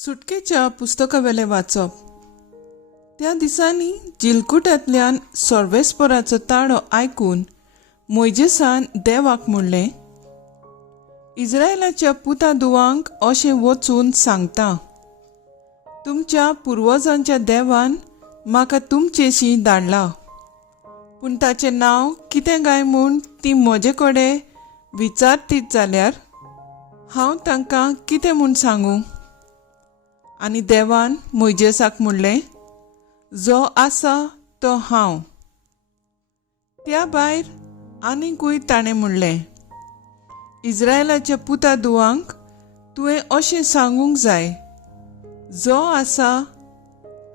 सुटकेच्या पुस्तकावेले वाचप। त्या दिसांनी जिलकुटांतल्यान सर्वेस्पराचो ताळो आयकून मोइजेसान देवाक म्हणलें, इस्रायेलाच्या पुतादुवांक अशें वचून सांगता, तुमच्या पुर्वजांच्या देवान म्हाका तुमचेशी धाडला, पूण ताचें नांव कितें काय म्हूण ती म्हजे कडेन विचारतीत जाल्यार हांव तांकां कितें म्हूण सांगूं? आनी देवान मोइजेसाक म्हणलें, जो आसा तो हांव। त्या भायर आनीकूय ताणें म्हणलें, इस्रायेलाच्या पुतादुवांक तुवें अशें सांगूंक जाय, जो आसा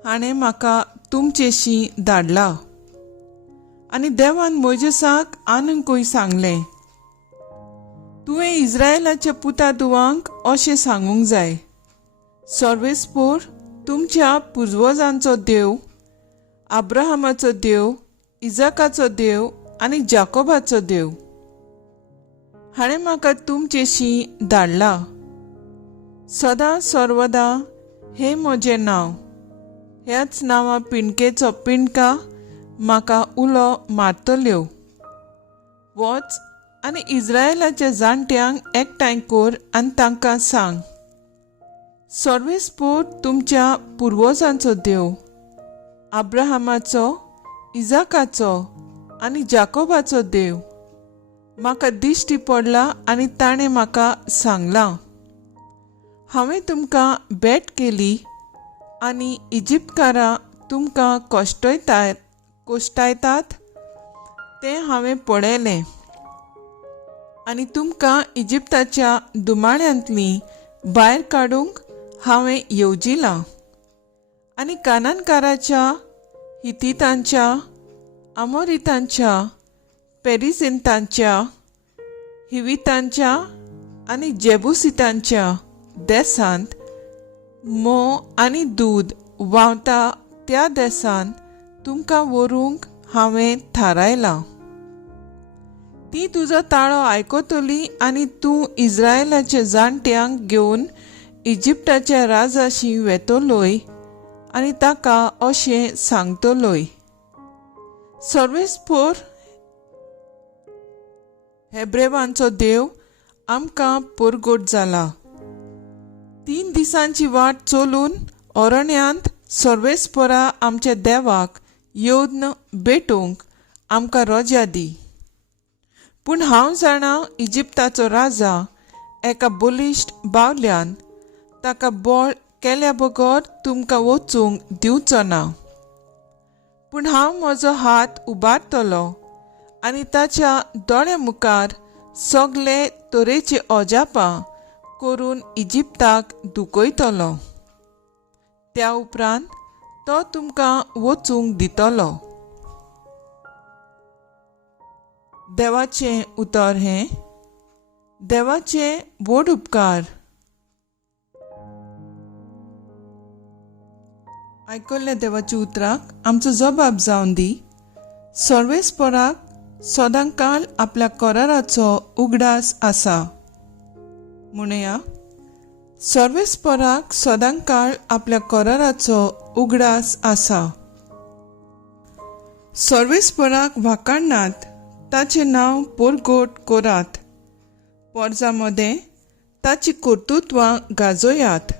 हाणें म्हाका तुमचेशी धाडला। आनी देवान मोइजेसाक आनीकूय सांगलें, तुवें इस्रायेलाच्या पुतादुवांक अशें सांगूंक जाय, सर्वेस्पोर तुमच्या पुर्वजांचो देव, अब्राहमाचो देव, इजाकाचो देव आनी जाकोबाचो देव, हाणें म्हाका तुमचेशी धाडला। सदां सर्वदा हें म्हजें नांव, ह्याच नांवा पिणकेचो पिणका म्हाका उलो मारतल्यो। वच आनी इस्रायेलाच्या जाणट्यांक एकठांय कर आनी तांकां सांग, सर्वेस्पोर तुमच्या पुर्वजांचो देव, अब्राहमाचो, इजाकाचो आनी जाकोबाचो देव म्हाका दिश्टी पडला आनी ताणें म्हाका सांगलां, हांवें तुमकां भेट केली आनी इजिप्तकारां तुमकां कोश्टायतात तें हांवें पळयलें, आनी तुमकां इजिप्ताच्या दुमाळ्यांतलीं भायर काडूंक हांवें येवजिलां, आनी कानानकाराच्या, हितीतांच्या, अमोरितांच्या, पेरिजितांच्या, हिवितांच्या आनी जेबुसितांच्या देसांत मोव आनी दूद व्हांवता त्या देसांत तुमकां व्हरूंक हांवें थारायलां। ती तुजो ताळो आयकतली आनी तूं इस्रायेलाच्या जाणट्यांक घेवन इजिप्टाच्या राजाशी वेतलोय आनी ताका अशें सांगतलोय, सर्वेस्पोर हेब्रेवांचो देव आमकां परगट जाला। 3 दिसांची वाट चलून अरण्यांत सर्वेस्परा आमच्या देवाक येवन भेटूंक आमकां रजा दी। पूण हांव जाणा इजिप्ताचो राजा एका बलिश्ट बावल्यान ताका बळ केल्या बगर तुमकां वचूंक दिवचो ना। पूण हांव म्हजो हात उबारतलो आनी ताच्या दोळ्या मुखार सगळे तरेची अजापां करून इजिप्ताक दुखयतलो। त्या उपरांत तो तुमकां वचूंक दितलो। देवाचें उतर हें, देवाचे व्हड उपकार। आयकल्ल्या देवाच्या उतराक आमचो जबाब जावन दी, सर्वेस्पराक सदांकाळ आपल्या कराराचो उगडास आसा। म्हणया, सर्वेस्पराक सदांकाळ आपल्या कराराचो उगडास आसा। सर्वेस्पराक वाखाणनात, ताचें नांव परगट करात, पर्जा मदें ताची कर्तुत्वां गाजोयात।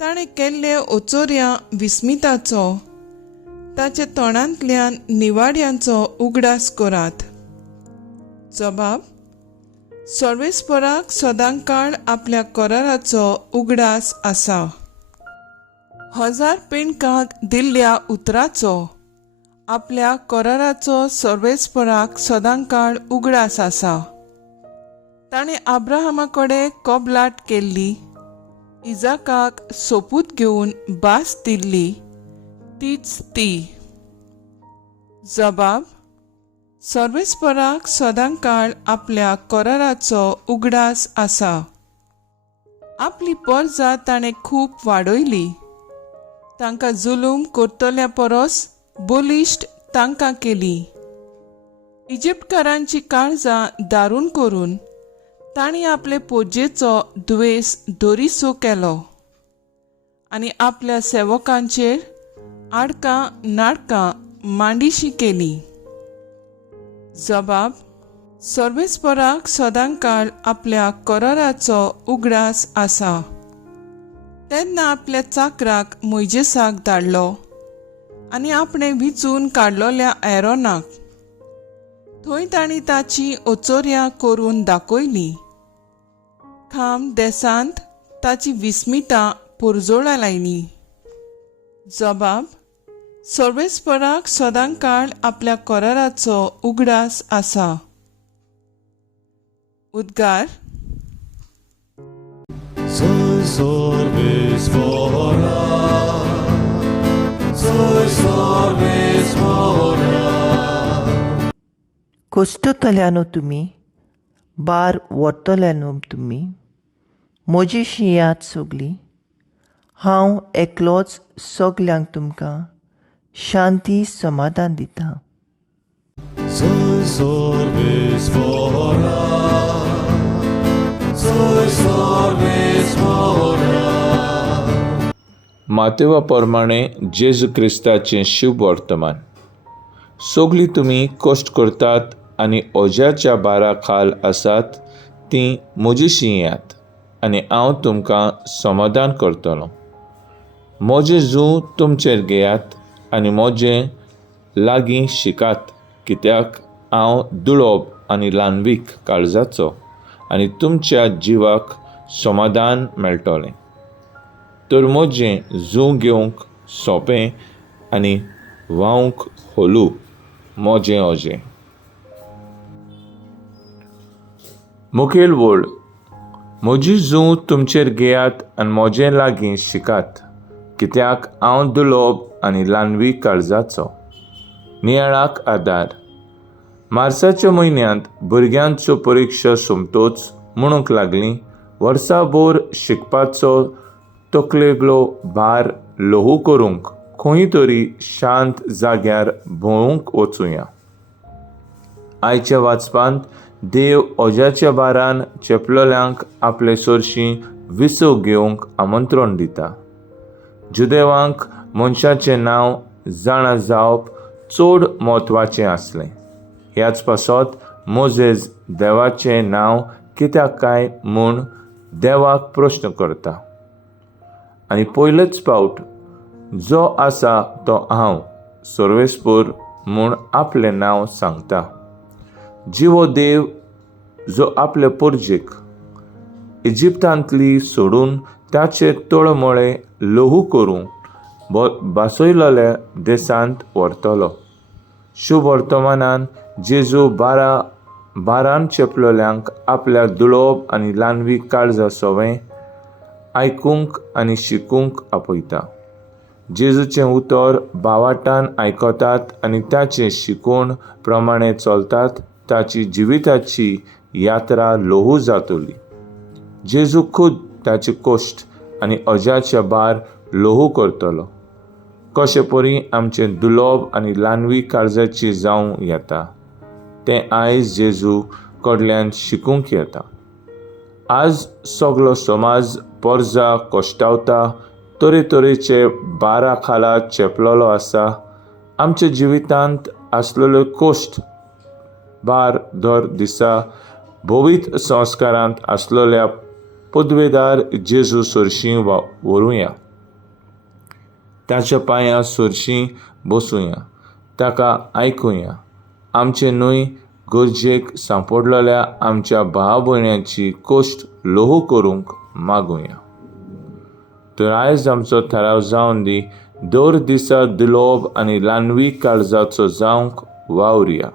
ताणें केल्ले ओचोऱ्या विस्मिताचो, ताच्या तोंडांतल्यान निवाड्यांचो उगडास करात। जबाब, सर्वेस्पराक सदांकाळ आपल्या कराराचो उगडास आसा। 1000 पेणकाक दिल्ल्या उतराचो, आपल्या कराराचो सर्वेस्पराक सदांकाळ उगडास आसा। ताणें अब्राहमा कडेन कबलाट केल्ली, इजाकाक सोपूत घेवन भास दिल्ली, तीच ती। जबाब, सर्वेस्पराक सदांकाळ आपल्या कराराचो उगडास आसा। आपली पर्जा ताणें खूब वाडयली, तांकां जुलूम करतल्या परस बलिश्ट तांकां केली। इजिप्तकारांची काळजां दारून करून तांणी आपले पोजेचो दुयेस दोरिसो केलो। आनी आपल्या सेवकांचेर आडकां नाडकां मांडिशी केली. जबाब: सर्वेस्पराक सदांकाळ आपल्या कराराचो उगडास आसा. तेन्ना आपल्या चाकराक मोइजेसाक धाडलो आनी आपणें विचून काडलोल्या एरोनाक. थंय तांणी ताची ओचोऱ्यां करून दाखयलीं. खाम देसांत ताची विस्मितां पुरजोळा लायली. जबाब: सर्वेस्पराक सदांकाळ आपल्या कराराचो उगडास आसा. उद्गार: Soy sorbespora, soy sorbespora. कोश्टतल्या न्हू तुमी, बार व्हरतले न्हू तुमी, म्हजी शिंयात सोगली. हांव एकलोच सोगल्यांक तुमकां शांती समाधान दिता. Soy sorbespora, soy sorbespora. मातेवा प्रमाणे जेजू क्रिस्ताचें शुभ वर्तमान. सोगली तुमी कश्ट करतात आनी ओज्याच्या बारा खाल आसात तीं म्हजीशी येयात आनी हांव तुमकां समाधान करतलों. म्हजें जूं तुमचेर घेयात आनी म्हजें लागीं शिकात, कित्याक हांव दुळोब आनी ल्हानवीक काळजाचो आनी तुमच्या जिवाक समाधान मेळटलें. तर म्हजें जूं घेवंक सोंपें आनी व्हांवंक होलू म्हजें ओजें. मुखेल वड: म्हजी जूं तुमचेर घेयात आनी म्हजें लागीं शिकात, कित्याक हांव दुळोब आनी ल्हानवीक काळजाचो. नियाळाक आदार. मार्चाच्या म्हयन्यांत भुरग्यांच्यो परिक्षा सोंपतोच म्हणूंक लागलीं, वर्साभर शिकपाचो तकलेगलो भार ल्हवू करूंक खंय तरी शांत जाग्यार भोंवूंक वचुया. आयच्या वाचपांत देव ओज्याच्या बारान चेपलोल्यांक आपले चडशीं विसव घेवंक आमंत्रण दिता. जुदेवांक मनशाचें नांव जाणा जावप चड म्हत्वाचें आसलें. ह्याच पासत मोजेज देवाचें नांव कित्याक काय म्हूण देवाक प्रश्न करता. आनी पयलेच फावट जो आसा तो हांव सर्वेस्पर म्हूण आपलें नांव सांगता. जिवो देव जो आपले परजेक इजिप्तांतली सोडून ताचे तळमळे ल्हवू करून बासयलोल्या देसांत व्हरतलो. शुभ वर्तमानान जेजू बारान चेपलोल्यांक आपल्या दुळोब आनी ल्हानवीक काळजा सवें आयकूंक आनी शिकूंक आपयता. जेजूचें उतर बावाटान आयकतात आनी ताचे शिकोवण प्रमाणें चलतात, ताची जिविताची यात्रा ल्हवू जातली. जेजू खूद ताचे कश्ट आनी ओज्याचे बार ल्हवू करतलो. कशें परी आमचें दुलोब आनी ल्हानवीक काळजाची जावं येता तें आयज जेजू कडल्यान शिकूंक येता. आज सगलो समाज परजा कश्टावता, तरेतरेचे बारा खाला चेपलोलो आसा. आमच्या जिवितांत आसलेले कश्ट बार दर दिसा भोवीत संस्कारांत आसलेल्या पदवेदार जेजू सरशीं व्हरुया. ताच्या पांयां सरशीं बसुया, ताका आयकुया. आमचे न्हय गरजेक सांपडलेल्या आमच्या भाव भयणांची कश्ट ल्हवू करूंक मागुया. तर आयज आमचो थाराव जावन दी, दर दिसा दुलोब आनी ल्हानवीक काळजाचो जावंक वावुरया.